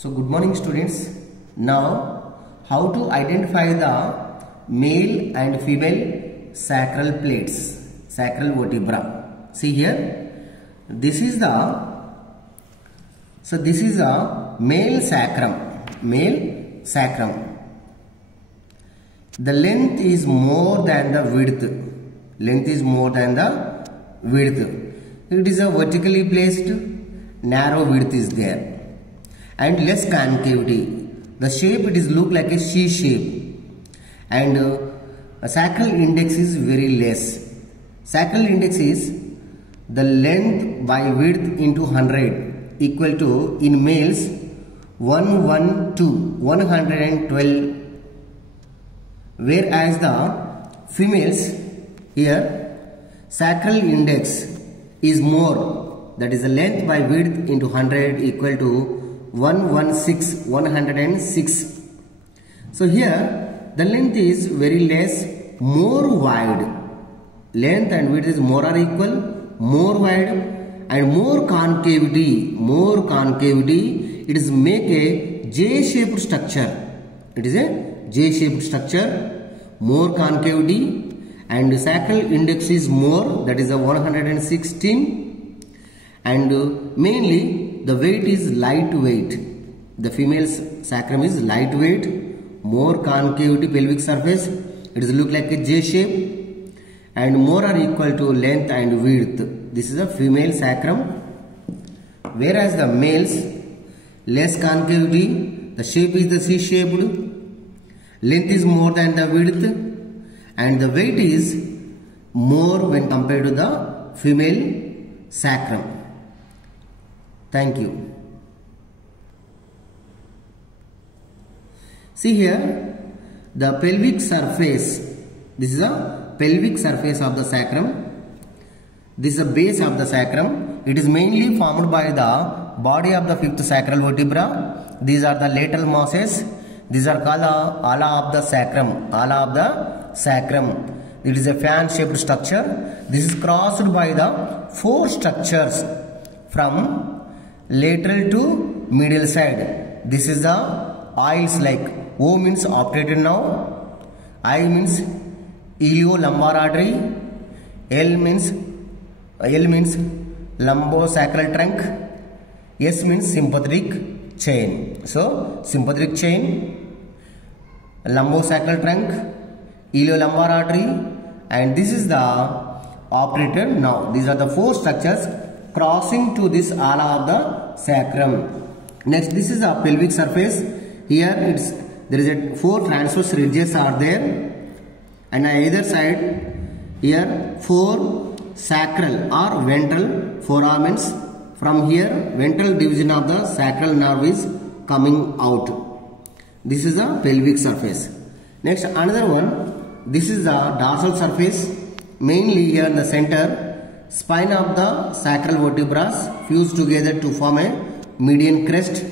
So good morning students. Now how to identify the male and female sacral plates, sacral vertebra. See here, this is the male sacrum, The length is more than the width. It is a vertically placed, narrow width is there, and less concavity. The shape, it is look like a C shape, and sacral index is very less. Sacral index is the length by width into 100 equal to, in males, 112, whereas the females here sacral index is more, that is the length by width into 100 equal to 106. So here the length is very less, more wide. Length and width is more or equal, more wide, and more concavity. It is make a J-shaped structure. More concavity, and sacral index is more, that is a 116, and mainly the weight is lightweight. The female's sacrum is lightweight, more concavity pelvic surface, it is look like a J shape, and more or equal to length and width. This is a female sacrum, whereas the males less concavity, the shape is the C shaped, length is more than the width, and the weight is more when compared to the female sacrum. Thank you. See here, the pelvic surface. This is a pelvic surface of the sacrum. This is the base of the sacrum. It is mainly formed by the body of the fifth sacral vertebra. These are the lateral masses. These are called the ala of the sacrum. It is a fan-shaped structure. This is crossed by the four structures from lateral to medial side. This is the aisles, like O means obturator nerve, I means iliolumbar artery, L means lumbosacral trunk, S means sympathetic chain. So sympathetic chain, lumbosacral trunk, iliolumbar artery, and this is the obturator nerve. These are the four structures crossing to this ala of the sacrum. Next, this is the pelvic surface. Here there is a four transverse ridges are there, and on either side here four sacral or ventral foramens. From here ventral division of the sacral nerve is coming out. This is the pelvic surface. Next, another one, this is the dorsal surface. Mainly here in the center, spine of the sacral vertebrae fuse together to form a median crest.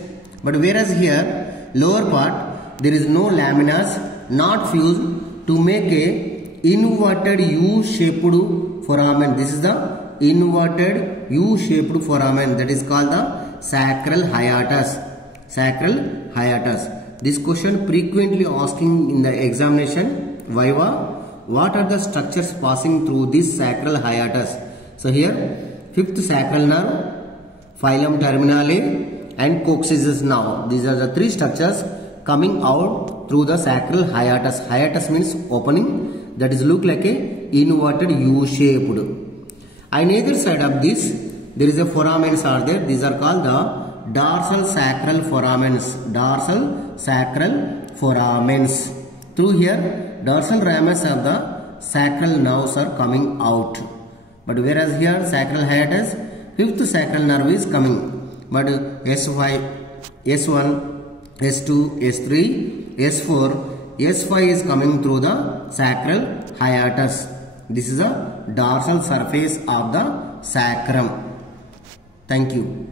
But whereas here lower part there is no laminas, not fused, to make a inverted U-shaped foramen. This is the inverted U-shaped foramen, that is called the sacral hiatus. This question frequently asking in the examination, Viva. What are the structures passing through this sacral hiatus? So here fifth sacral nerve, filum terminale, and coccygeus nerve. These are the three structures coming out through the sacral hiatus. Hiatus means opening, that is look like a inverted U-shaped. On either side of this there is a foramens are there. These are called the dorsal sacral foramens. Through here dorsal ramus of the sacral nerves are coming out. But whereas here sacral hiatus, fifth sacral nerve is coming. But S5, S1, S2, S3, S4, S5 is coming through the sacral hiatus. This is a dorsal surface of the sacrum. Thank you.